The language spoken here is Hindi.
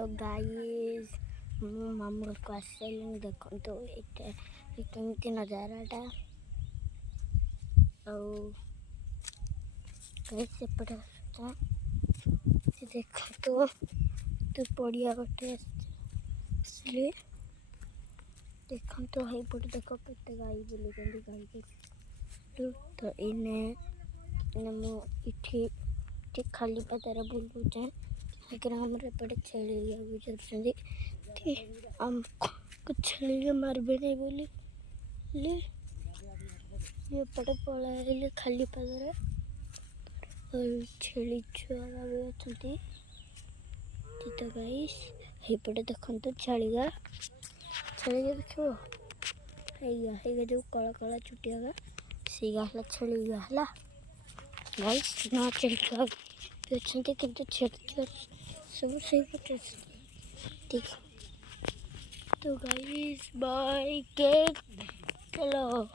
तो गाइस मामू घर को आसलिन देखो तो केमती नजाराटा सेपटे देखो तो पड़िया गोटे असली देखो तो पटे देख के गाई बुलूँ गाई तो इने मुझे खाली पदार बुलूचे हमरे एपटे छेली भी चलती हमको छेली मारबे नहीं बोली एपटे पलैले खाली पदार और छेली छुआ भी अच्छी तो गाइस एपटे देखो छेलिगा देखो जो कला कला चुटिया सीगा छेलिगा है गाइस ना छेली अच्छे कि छेली सब सही पटे देखो तो गाइस बाय के चलो